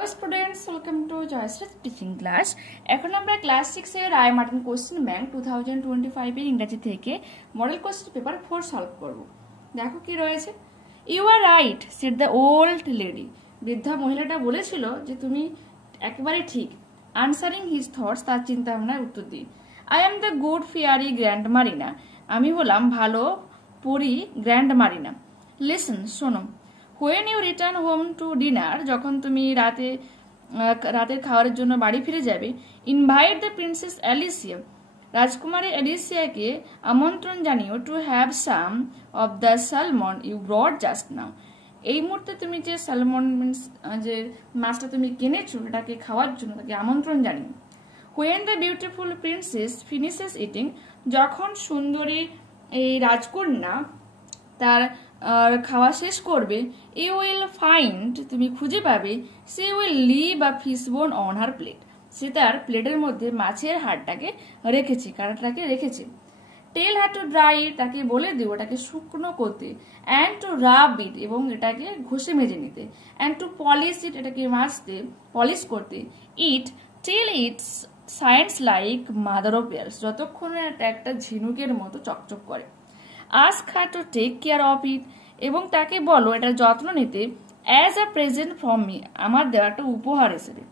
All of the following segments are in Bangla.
Hello students, welcome to Joyce's teaching class. এখন আমরা ক্লাস 6 এর রায় মার্টিন কোশ্চেন ব্যাংক 2025 এর ইংরেজি থেকে মডেল কোশ্চেন পেপার 4 সলভ করব। দেখো কি রয়েছে। You are right, said the old lady. বৃদ্ধা মহিলাটা বলেছিল যে তুমি একেবারে ঠিক। Answering his thoughts, তার চিন্তা ভাবনার উত্তর দিই। I am the good fairy grandmarina. আমি হলাম ভালো পরী গ্র্যান্ডমারিনা। Listen, শোনো। When you return home to dinner, যখন তুমি রাতের খাবারের জন্য বাড়ি ফিরে যাবে, invite the princess Alicia, রাজকুমারী এলিসিয়াকে আমন্ত্রণ জানিও to have some of the salmon you brought just now. এই মুহূর্তে তুমি যে সালমন মিন্স যে মাছটা তুমি কিনেছো এটাকে খাওয়ার জন্য তাকে আমন্ত্রণ জানিও। When the beautiful princess finishes eating, যখন সুন্দরী এই রাজকন্যা তার খাওয়া শেষ করবে, you will find, তুমি খুঁজে পাবে, she will leave a fish bone on her plate. সে তার প্লেটের মধ্যে মাছের হাড়টাকে রেখেছে, কাঁটাটাকে রেখেছে। Tell her to dry it, তাকে বলে দিও ওটাকে শুকনো করতে, and to rub it, এবং এটাকে ঘষে মেজে নিতে, and to polish it, এটাকে মাজতে, পলিশ করতে, it till it shines like mother of pearls, যতক্ষণে এটা একটা ঝিনুকের মতো চকচক করে। Ask her to take care of it, এবং তাকে বলো এটার যত্ন নিতে, as a present from me, আমার দেওয়া একটা উপহার হিসেবে।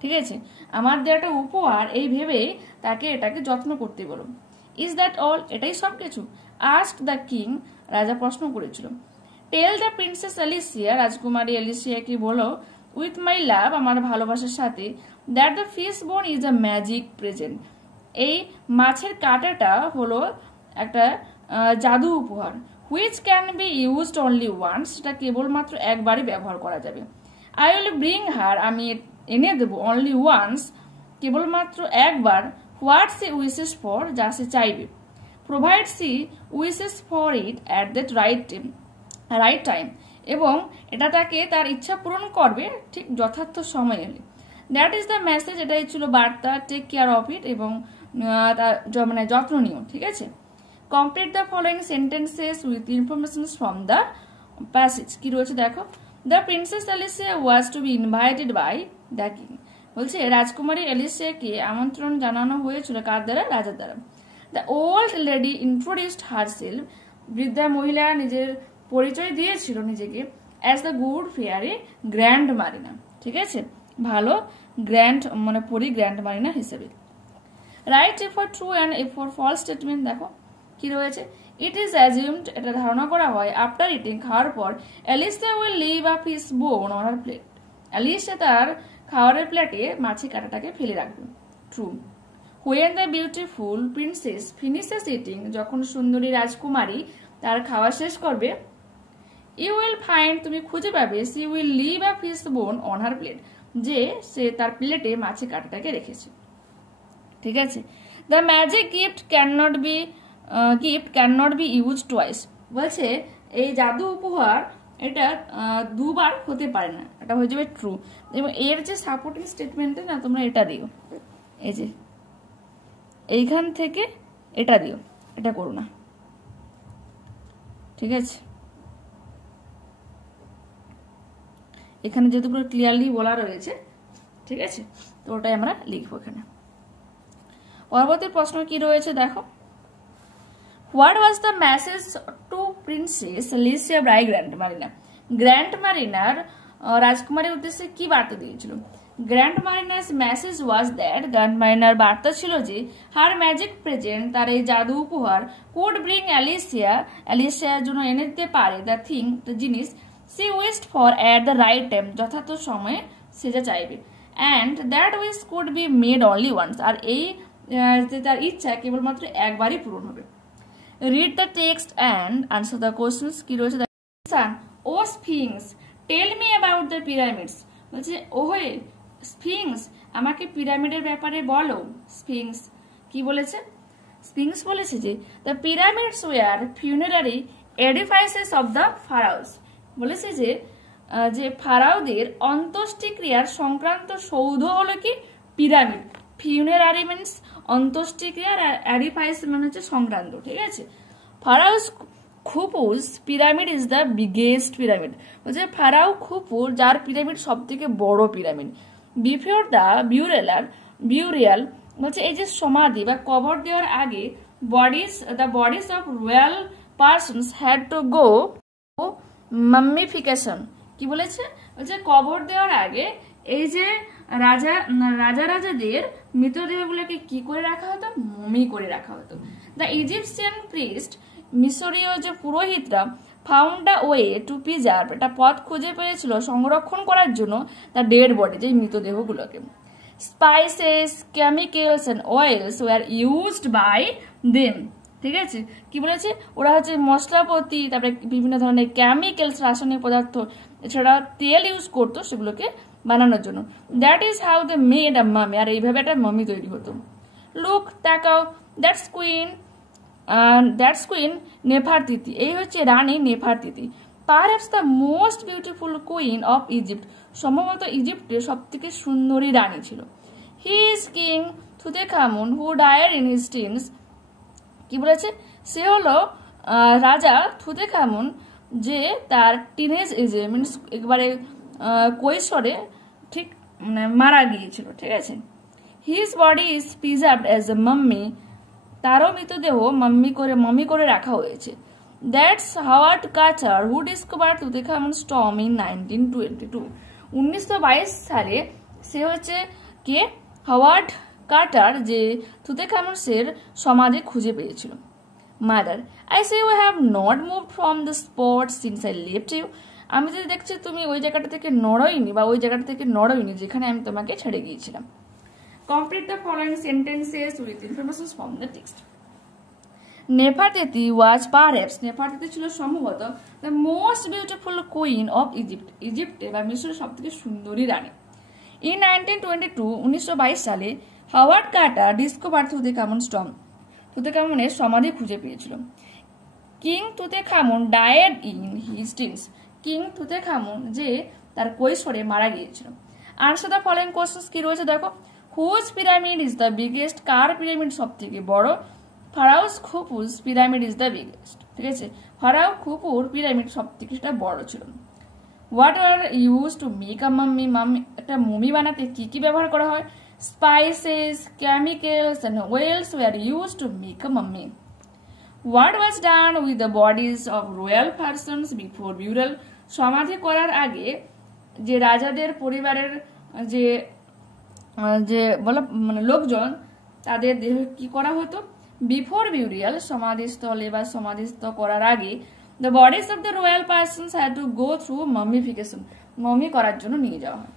ঠিক আছে, আমার দেওয়া একটা উপহার এই ভেবে তাকে এটাকে যত্ন করতে বলো। Is that all? এটাই সব কিছু? Asked the king, রাজা প্রশ্ন করেছিল। Tell the princess Alicia, রাজকুমারী এলিসিয়াকে বলো, with my love, আমার ভালোবাসার সাথে, that the fish bone is a magic present, এই মাছের কাঁটাটা হলো একটা জাদু উপহার, which can be used only once, সেটা কেবলমাত্র একবারই ব্যবহার করা যাবে। I will bring her, আমি এনে দেব, only once, কেবলমাত্র একবার, what she wishes for, যা সে চাইবে, provide she wishes for it at that right time, এবং এটা তাকে তার ইচ্ছা পূরণ করবে ঠিক যথার্থ সময় এলে। দ্যাট ইজ দ্য মেসেজ, এটাই ছিল বার্তা। টেক কেয়ার অফ ইট, এবং মানে যত্ন নিও। ঠিক আছে, complete the following sentences with informations from the passage. কি রয়েছে দেখো। The princess Alicia was to be invited by the king, বলছে রাজকুমারী এলিসিয়াকে আমন্ত্রণ জানানো হয়েছিল কার দ্বারা? রাজার দ্বারা। The old lady introduced herself, বৃদ্ধা মহিলা নিজের পরিচয় দিয়েছিল নিজেকে, as the good fairy grandmarina, ঠিক আছে, ভালো গ্র্যান্ড মানে পরী গ্র্যান্ডমারিনা হিসেবে। Write A for true and A for false statement। দেখো কি রয়েছে। ইট ইজ অ্যাজিউমড, এটা ধারণা করা হয়, আফটার ইটিং, খাওয়ার পর, Alicia will leave a fish bone on her plate, Alicia তার খাওয়ারের প্লেটে মাছের কাঁটাটাকে ফেলে রাখবে। True. When the beautiful princess finishes eating, যখন সুন্দরী রাজকুমারী তার খাওয়া শেষ করবে, ইউ উইল ফাইন্ড, তুমি খুঁজে পাবে, she will leave a fish bone on her plate, যে সে তার প্লেটে মাছের কাঁটাটাকে রেখেছে। ঠিক আছে। The magic gift can not be use twice, বলছে এই জাদু উপহার এটা দুবার হতে পারে না, এটা হয়ে যাবে ট্রু। এবং এর যে সাপোর্টিং স্টেটমেন্টে না তোমরা এটা দিও, এই যে এইখান থেকে এটা দিও, এটা করো না। ঠিক আছে, এখানে যেহেতু পুরো ক্লিয়ারলি বলা রয়েছে, ঠিক আছে, তো ওটাই আমরা লিখবো এখানে। পরবর্তী প্রশ্ন কি রয়েছে দেখো। What was the message to Princess Alicia by Grandmarina? গ্র্যান্ডমারিনার রাজকুমারীর উদ্দেশ্যে কি বার্তা দিয়েছিল? গ্র্যান্ডমারিনাস মেসেজ ওয়াজ দ্যাট, গ্র্যান্ডমারিনার বার্তা ছিল যে, হার ম্যাজিক প্রেজেন্ট, তার এই জাদু উপহার, কুড ব্রিং অ্যালিসিয়ার জন্য এনে দিতে পারে, দ্য থিং, জিনিস, she wished for at the right time, যথার্থ সময়ে সে যা চাইবে, and that wish could be made only once, আর এই তার ইচ্ছা কেবলমাত্র একবারই পূরণ হবে। Read the text and answer the questions. কি রয়েছে? O Sphinx, tell me about the pyramids, বলছে ওহে স্ফিংস, আমাকে পিরামিডের ব্যাপারে বলো। স্ফিংস কি বলেছে? স্ফিংস বলেছে যে the pyramids were funerary edifices of the pharaohs, বলেছে যে ফারাওদের অন্ত্যেষ্টিক্রিয়ার সংক্রান্ত সৌধ হলো কি? পিরামিড। ফিউনারারি মিনস অন্ত্যেষ্টিক্রিয়ার, এডিফাইস মানে হচ্ছে সংক্রান্ত। ঠিক আছে। Pharaohs Khufu's pyramid is the biggest pyramid, বলছে ফারাও খুফুর যার পিরামিড সব থেকে বড় পিরামিড। বিফোর দ্য বিউরিয়াল বলছে এই যে সমাধি বা কবর দেওয়ার আগে the bodies of royal persons had to go mummification. কি বলেছে? বলছে কবর দেওয়ার আগে এই যে রাজাদের মৃতদেহগুলোকে কি করে রাখা হতো? মমি করে রাখা হতো। দ্য ইজিপশিয়ান প্রিস্ট, মিশরীয় যে পুরোহিতরা, found a way to preserve, একটা পথ খুঁজে পেয়েছিল সংরক্ষণ করার জন্য তার ডেড বডি, যে মৃতদেহগুলোকে। Spices, chemicals and oils were used by them. ঠিক আছে, কি বলেছে? ওরা হচ্ছে মশলাপতি, তারপরে বিভিন্ন ধরনের কেমিক্যালস, রাসায়নিক পদার্থ, এছাড়া তেল ইউজ করতো সেগুলোকে বানানোর জন্য। That is how they made a mummy, আর এইভাবে একটা মামি তৈরি হতো। লুক, তাকাও, দ্যাটস কুইন নেফারতিতি, এই হচ্ছে রানী Nefertiti. Perhaps the most beautiful queen of Egypt, সম্ভবত ইজিপ্টের সব থেকে সুন্দরী রানী ছিল। He is king Tutankhamun who died in his teens. কি বলেছে? সে হলো রাজা থুতেখামুন, যে তার টিনেজ এজে মিনস একবারে কৈশোরে ঠিক মানে মারা গিয়েছিল। ঠিক আছে। His body is preserved as a mummy, তারও মৃতদেহ মমি করে রাখা হয়েছে। That's Howard Carter who discover Tutankhamun's tomb in 1922। 1922 সালে সে হচ্ছে কে? হাওয়ার্ড কার্টার, যে তুতেখামুনসের সমাধি খুঁজে পেয়েছিল। Mother, I say you have not moved from the spot since I left you. আমি যদি দেখছি তুমি ওই জায়গাটা থেকে নড়ইনি, বা ওই জায়গাটা থেকে নড়ইনি যেখানে আমি তোমাকে ছেড়ে গিয়েছিলাম। Complete the following sentences with information from the text. Nefertiti was perhaps, Nefertiti ছিল সম্ভবত the most beautiful queen of Egypt, ইজিপ্টে বা মিশরের সবথেকে সুন্দরী রানী। In 1922 সালে Howard Carter discover Tutankhamun's tomb, তুতেখামুনের সমাধি খুঁজে পেয়েছিল। King Tutankhamun died in his teens, king Tutankhamun যে তার কৈশোরে মারা গিয়েছিল। আনসার দ্য ফলোইং কোশ্চেনস, কি রয়েছে দেখো। Whose pyramid is the biggest, কার পিরামিড সব থেকে বড়? Pharaohs Khufu's pyramid is the biggest. ঠিক আছে, ফারাও খুফুর পিরামিড সব থেকে সেটা বড় ছিল। What are use to make a mummy, একটা মমি বানাতে কি কি ব্যবহার করা হয়? Spices, chemicals and oils were use to make a mummy. What was done with the bodies of royal persons before burial, সমাধি করার আগে যে রাজাদের পরিবারের যে মানে লোকজন, তাদের দেহ কি করা হতো? বিফোর বিউরিয়াল, সমাধিস্থলে বা সমাধিস্থ করার আগে the bodies of the royal persons had to go through mummification, mummy করার জন্য নিয়ে যাওয়া হয়।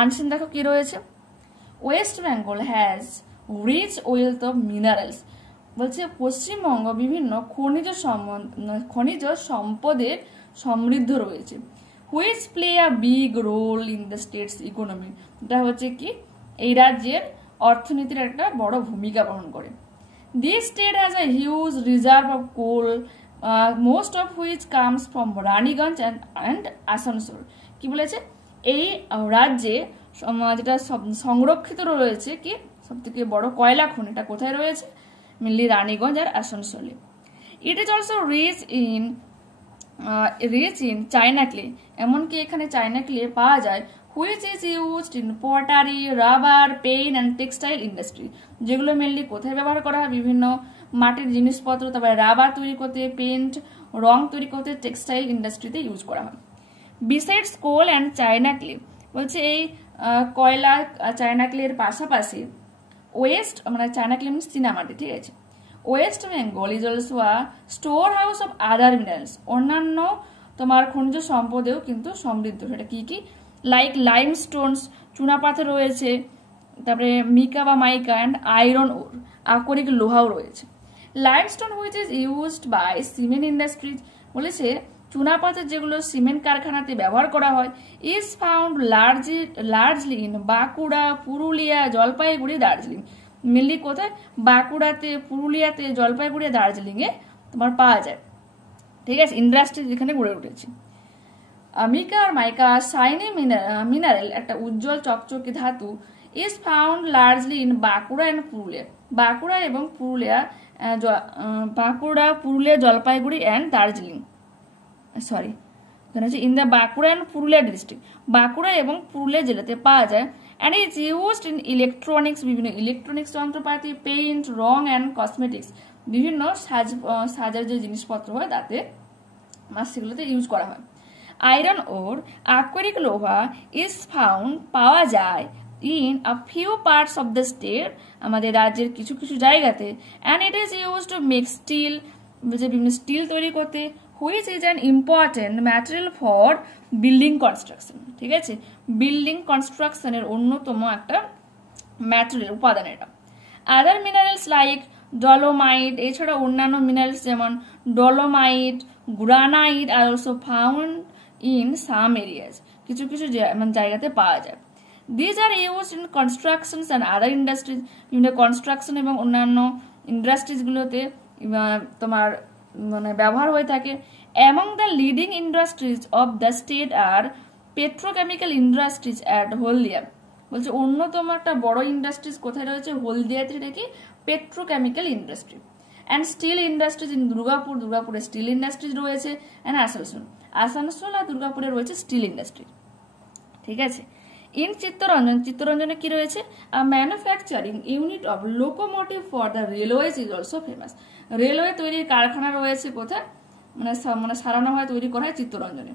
আনসার দেখো কি রয়েছে। West Bengal has rich wealth of minerals, বলছে পশ্চিমবঙ্গ বিভিন্ন খনিজ সম্পদের সমৃদ্ধ রয়েছে। Which play a big role in the state's economy, এটা হচ্ছে কি এই রাজ্যের অর্থনীতির একটা বড় ভূমিকা বহন করে। This state has a huge reserve of coal, most of which comes from Raniganj and Asansol. কি বলেছে? এই রাজ্যে যেটা সংরক্ষিত রয়েছে কি সব থেকে বড় কয়লা খনি, এটা কোথায় রয়েছে? মেনলি রানীগঞ্জ আর আসানসোলে। It is also rich in china clay, এমনকি এখানে চায়না ক্লে পাওয়া যায়। Which is used in pottery, rubber, paint and textile industry, যেগুলো মেনলি কোথায় ব্যবহার করা হয়? বিভিন্ন মাটির জিনিসপত্র, তারপরে রাবার তৈরি করতে, পেইন্ট রং তৈরি করতে, টেক্সটাইল ইন্ডাস্ট্রিতে ইউজ করা হয়। Besides coal and china clay, বলছে এই কয়লা চায়না ক্লের পাশাপাশি ওয়েস্ট মানে চায়না ক্লে মিনস চীনামাটি। ঠিক আছে, West Bengal is also a store house of other minerals, অন্যান্য তোমার খনিজ সম্পদেও কিন্তু সমৃদ্ধ। সেটা কি কি? লাইক লাইমস্টোনস, চুনাপাথর রয়েছে, তারপরে মিকা বা মাইকা অ্যান্ড আয়রন ওর, আকরিক লোহাও রয়েছে। Limestone which is used by cement industries, বলেছে চুনাপাথর যেগুলো সিমেন্ট কারখানাতে ব্যবহার করা হয়, is found largely in Bankura, Purulia, Jalpaiguri, Darjeeling. Mainly কোথায়? বাঁকুড়াতে, পুরুলিয়াতে, জলপাইগুড়ি, দার্জিলিংয়ে তোমার পাওয়া যায়। ঠিক আছে, ইন্ডাস্ট্রি যেখানে গড়ে উঠেছে। মিকা আর মাইকা শাইনি মিনারেল, একটা উজ্জ্বল চকচকে ধাতু, is found largely in Bankura and Purulia, Bankura এবং Purulia Bankura, Purulia, Jalpaiguri and Darjeeling, sorry in the Bankura and Purulia district, Bankura এবং পুরুলিয়া জেলাতে পাওয়া যায়। And is used in electronics, বিভিন্ন ইলেকট্রনিক্স যন্ত্রপাতি, পেইন্ট, রং অ্যান্ড কসমেটিক্স, বিভিন্ন সাজার যে জিনিসপত্র হয় তাতে সেগুলোতে ইউজ করা হয়। আয়রন ওর, আকরিক লোহা ইজ ফাউন্ড, পাওয়া যায় in a few parts of the state, আমাদের রাজ্যের কিছু কিছু জায়গাতে। And it is use to make steel, যে বিভিন্ন স্টিল তৈরি করতে, which is an important material for building construction. ঠিক আছে, বিল্ডিং কনস্ট্রাকশনের অন্যতম একটা ম্যাটেরিয়াল উপাদান এটা। আদার মিনারেলস লাইক ডলোমাইট, এছাড়া অন্যান্য মিনারেলস যেমন dolomite, granite are also found in some areas, কিছু কিছু জায়গাতে পাওয়া যায়। These are used in constructions and other industries, বিভিন্ন কনস্ট্রাকশন এবং অন্যান্য ইন্ডাস্ট্রিজগুলোতে তোমার ব্যবহার হয়ে থাকে। Among the leading industries of the state are petrochemical industries at Haldia, বলছে অন্যতম একটা বড় ইন্ডাস্ট্রিজ কোথায় রয়েছে, হলদিয়াতে, নাকি petrochemical industry. And steel industries in Durgapur, দুর্গাপুরে স্টিল ইন্ডাস্ট্রিজ রয়েছে। অ্যান্ড আসানসোল, আসানসোল আর দুর্গাপুরে রয়েছে স্টিল ইন্ডাস্ট্রি। ঠিক আছে, ইন চিত্তরঞ্জন, চিত্তরঞ্জনে কি রয়েছে, a manufacturing unit of locomotive for the railways is also famous, railway তৈরির কারখানা রয়েছে কোথায়, সারানো হয়, তৈরি করা হয় চিত্তরঞ্জনে।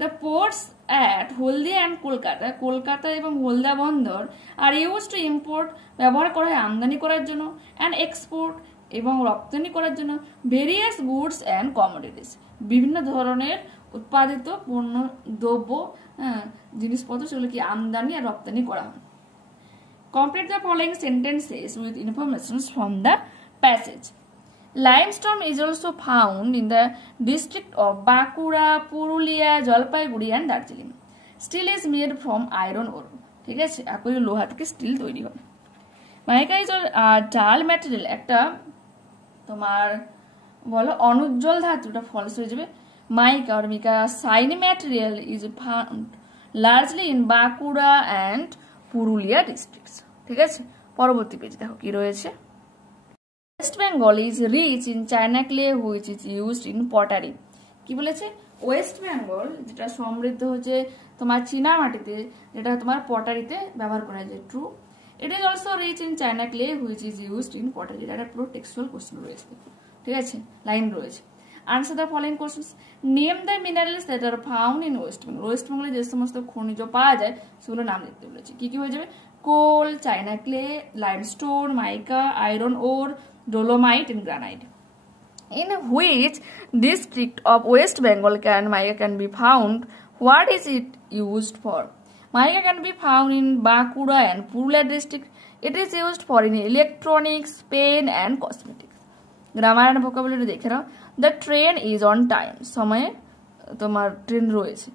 The ports at Haldia and Kolkata, Kolkata এবং হলদিয়া বন্দর আর ইউজ টু ইম্পোর্ট, ব্যবহার করা হয় আমদানি করার জন্য, অ্যান্ড এক্সপোর্ট এবং রপ্তানি করার জন্য, ভেরিয়াস গুডস অ্যান্ড কমোডিটিস, বিভিন্ন ধরনের উৎপাদিত পণ্য, দ্রব্য, জিনিসপত্র, সেগুলো কি আমদানি আর রপ্তানি করা হয়। Complete the following sentences with informations from the passage. Limestone is also found in the district of Bankura, Purulia, Jalpaiguri and Darjeeling. Steel is made from iron ore. ঠিক আছে, আকরিক লোহা থেকে স্টিল তৈরি হয়। মাইকা ইজ ডাল ম্যাটেরিয়াল, একটা তোমার বলো অনুজ্জ্বল ধাতু, এটা ফলস হয়ে যাবে। মাইকা আর mica shiny material is found largely in Bankura and Purulia districts. ঠিক আছে, পরবর্তী পেজে দেখো কি রয়েছে। West Bengal is rich in china clay which is used in pottery. কি বলেছে, ওয়েস্ট বেঙ্গল যেটা সমৃদ্ধ হচ্ছে তোমার চীনা মাটিতে, যেটা তোমার পটারিতে ব্যবহার করা যায়। True. It is also rich in china clay which is used in pottery. এটা পুরো টেক্সচুয়াল কোশ্চেন রয়েছে। ঠিক আছে, লাইন রয়েছে। Answer the following questions. Name the minerals that are found in West Bengal. West বেঙ্গলে যে সমস্ত খনিজ পাওয়া যায় সেগুলো নাম লিখতে বলেছে। কি কি হয়ে যাবে, coal, china clay, limestone, mica, iron ore, dolomite and granite. In which district of West Bengal can mica can be found? What is it used for? Mica can be found in Bankura and Purulia district. It is used for in electronics, paint and cosmetics. Grammar and vocabulary দেখে নাও। The train is on time. সময়ে তোমার ট্রেন রয়েছে।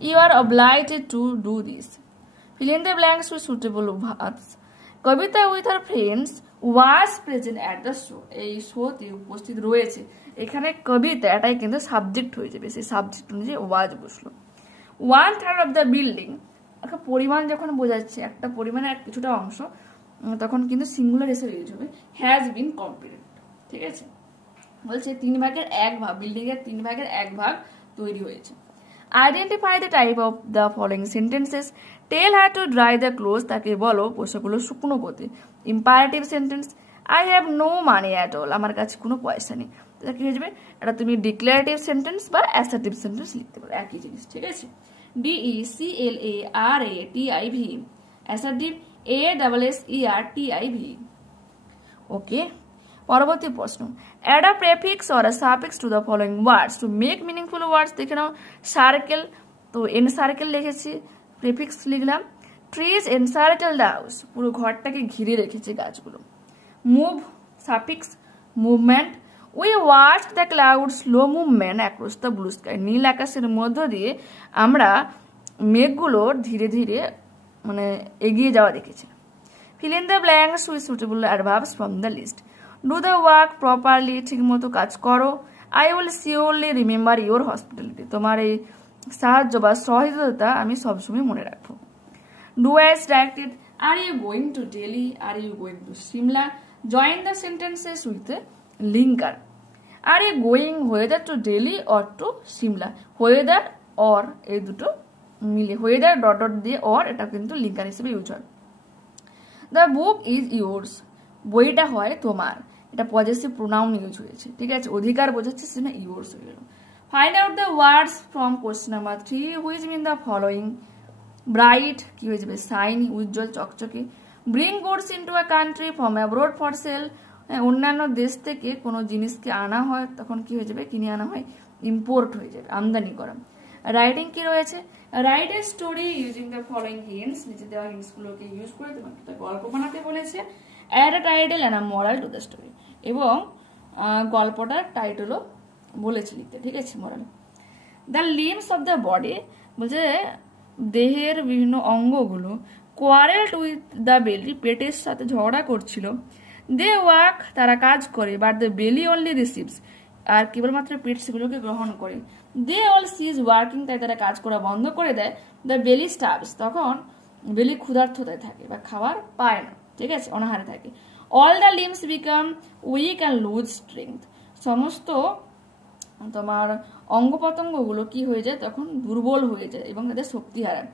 You are obliged to do this. Fill in the blanks with suitable verbs. Kavita with her friends was present at the show. এই শোতে উপস্থিত রয়েছে, এখানে কবিতা এটাই কিন্তু সাবজেক্ট হয়ে যাবে, সেই সাবজেক্ট অনুযায়ী ওয়াজ বসলো। 1/3 অফ দ্য বিল্ডিং, একটা পরিমাণ যখন বোঝাচ্ছে একটা পরিমাণের কিছুটা অংশ, তখন কিন্তু সিঙ্গুলার হিসেবে ইউজ হবে, হ্যাজ বিন কমপ্লিটেড। ঠিক আছে, বলছে 3/1 ভাগ, বিল্ডিং এর 3/1 ভাগ তৈরি হয়েছে। Identify the type of the following sentences. Tell her to dry the clothes, তাকে বলো পোশাকগুলো শুকনো করতে। Imperative sentence, I have no money at all, আমার কাছে কোনো পয়সা নেই। এটা কি হয়ে যাবে, এটা তুমি ডিক্লারেটিভ সেন্টেন্স বা অ্যাসার্টিভ সেন্টেন্স লিখতে পারো, একই জিনিস। ঠিক আছে, DECLARATIV, অ্যাসার্টিভ ASSERTIV। ওকে, পরবর্তী প্রশ্ন। Add a prefix or a suffix to the following words to make meaningful words. দেখে নাও, সার্কেল, তো এন সার্কেল লিখেছি, প্রেফিক্স লিখলাম। ট্রিজ এনসার্কেল দ্য হাউস, পুরো ঘরটাকে ঘিরে রেখেছে গাছগুলো। Move, suffix movement. We watch the cloud slow movement across the blue sky, নীল আকাশের মধ্য দিয়ে আমরা মেঘগুলোর ধীরে ধীরে এগিয়ে যাওয়া দেখেছি। Fill in the blanks with suitable adverbs from the list. Do the work properly, ঠিক মতো কাজ করো। I will surely remember your hospitality, তোমার এই সাহায্য বা সহযোগিতা আমি সবসময় মনে রাখবো। Do as directed. Are you going to Delhi, are you going to Simla. Join the sentences with linker. Are a going whether to Delhi or to Simla, whether or এই দুটো মিলে ওয়েদার ডট ডট দিয়ে অর এটা কিন্তু লিঙ্কার হিসেবে ইউজ হয়। দ্য বুক ইজ ইয়োর্স, বইটা হয় তোমার, এটা পজেসিভ প্রোনাউন ইউজ হয়েছে, ঠিক আছে, অধিকার বোঝাচ্ছে সেটা ইয়োর্স হয়ে গেল। Find out the words from question number 3 which mean the following. Bright কি হয়ে যাবে সাইন, উজ্জ্বল চকচকে। Bring goods into a country from abroad for sale, অন্যান্য দেশ থেকে কোনো জিনিসকে আনা হয় তখন কি হয়ে যাবে, কিনে আনা হয়, ইম্পোর্ট হয়ে যাবে, আমদানি করা। রাইটিং কি রয়েছে, write a story using the following hints, নিচে দেওয়া হিন্টসগুলোকে ইউজ করে তোমাকে একটা গল্প বানাতে বলেছে। Add a title and a moral to the story, এবং গল্পটার টাইটেলও বলেছে লিখতে, ঠিক আছে, moral. The limbs of the body বলছে দেহের বিভিন্ন অঙ্গগুলো কোয়ারেলড উইথ দ্য বেলি, পেটের সাথে ঝগড়া করছিল। দে ওয়াক তারা কাজ করে, বাট দ্য বেলি অনলি রিসিভস, আর কেবলমাত্র পেট সেগুলোকে গ্রহণ করে। দে অল সিজ ওয়ার্কিং তাই তারা কাজ করা বন্ধ করে দেয়। দ্য বেলি স্টার্ভস তখন বেলি ক্ষুধার্ততায় থাকে বা খাবার পায় না, ঠিক আছে, অনাহারে থাকে। All the limbs become weak and lose strength, সমস্ত তোমার অঙ্গ প্রত্যঙ্গগুলো কি হয়ে যায় তখন দুর্বল হয়ে যায় এবং তাদের শক্তি হারায়।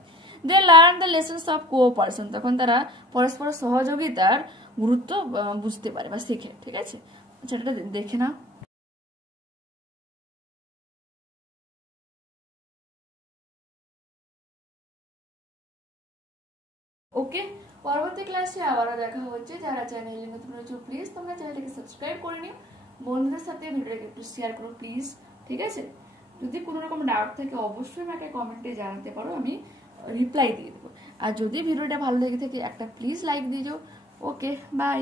They learn the lessons of cooperation, তখন তারা পরস্পর সহযোগিতার গুরুত্ব বুঝতে পারে বা শেখে, ঠিক আছে। আচ্ছা এটা দেখে না। ওকে, পরবর্তী ক্লাসে আবারও দেখা হচ্ছে। যারা চ্যানেলে নতুন রয়েছে প্লিজ তোমরা চ্যানেলটাকে সাবস্ক্রাইব করে নিও, বন্ধুদের সাথে ভিডিওটাকে একটু শেয়ার করো প্লিজ, ঠিক আছে। যদি কোনো রকম ডাউট থাকে অবশ্যই আমাকে কমেন্টে জানাতে পারো, আমি রিপ্লাই দিয়ে দেবো। আর যদি ভিডিওটা ভালো লেগে থাকে একটা প্লিজ লাইক দিয়ে যাও। ওকে, বাই।